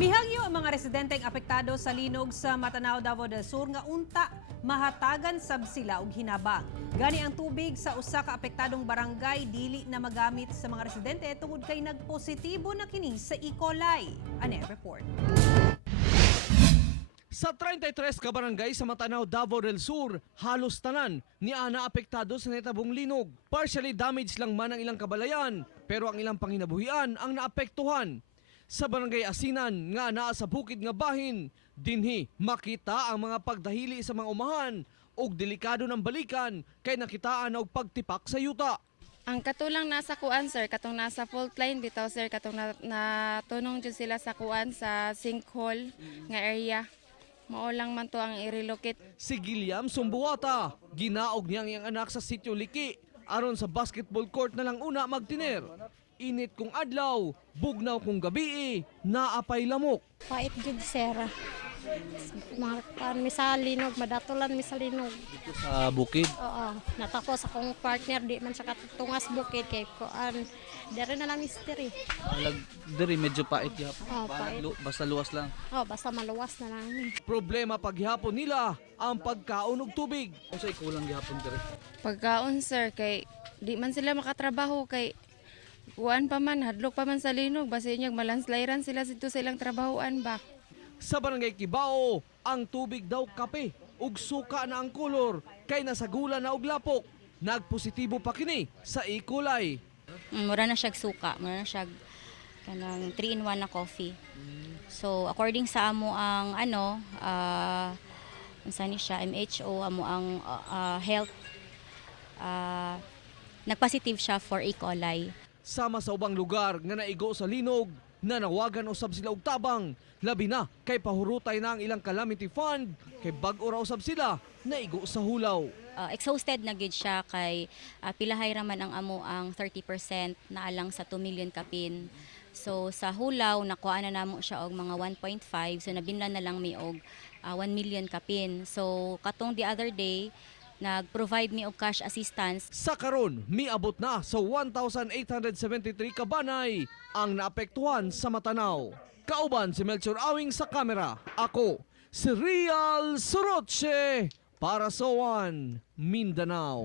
Mihangyo ang mga residenteng apektado sa linog sa Matanao, Davao del Sur nga unta mahatagan sab sila og hinabang. Gani ang tubig sa usa ka apektadong barangay dili na magamit sa mga residente tungod kay nagpositibo na kini sa E. coli. Ane report. Sa 33 ka barangay sa Matanao, Davao del Sur, halos tanan ni ana apektado sa natabong linog. Partially damaged lang man ang ilang kabalayan, pero ang ilang panginabuhian ang naapektuhan. Sa barangay Asinan nga naa sa bukid nga bahin, dinhi makita ang mga pagdahili sa mga umahan ug delikado ng balikan kay nakitaan og pagtipak sa yuta. Ang katulang nasa kuan sir, katong nasa fault line bitaw sir, katong natunong jud sila sa kuan sa sinkhole nga area. Mao lang man to ang i-relocate. Si Giliam Sumbuata, ginaog niyang iyang anak sa sitio Liki aron sa basketball court na lang una magtiner. Init kung adlaw, bugnaw kung gabi, naapay lamok. Pait jud sera. Marpan mi sa linog, madatulan mi sa linog. Dito sa bukid. Oo, natapos akong partner di man siya katutungas bukid kay kuan. Dere na lang mystery. Diri medyo pait gyapon. Pait. Basta luwas lang. Oh, basta maluwas na lang. Problema paghihapon nila ang pagkaon og tubig. Unsa ikulang gyapon diri? Pagkaon sir, kay di man sila makatrabaho kay kuan pa man, hadlok pa man sa linog, basta inyag malanslairan sila dito sa ilang trabahoan ba. Sa barangay Kibao, ang tubig daw kape ug suka na ang kolor kay nasagula na og lapok. Nagpositibo pa kini sa E. coli. Mura na siyag suka, mura na siyag kanang 3-in-1 na coffee. So according sa amo ang unsa ni siya MHO amo ang health nagpositive siya for E. coli. Sama sa ubang lugar nga naigo sa linog, nanawagan usab sila og tabang, labi na kay pahurutay na ang ilang calamity fund kay bag-o ra usab sila naigo sa hulaw. Exhausted na gid siya kay pilahay raman ang amo ang 30% na alang sa 2 million kapin. So sa hulaw nakuha na namo siya og mga 1.5, so nabinlan na lang mi og 1 million kapin. So katong the other day nag-provide mi og cash assistance. Sa karon, miabot na sa 1,873 kabanay ang naapektuhan sa Matanao. Kauban si Melchor Awing sa kamera. Ako, si Real Soroche para sa One Mindanao.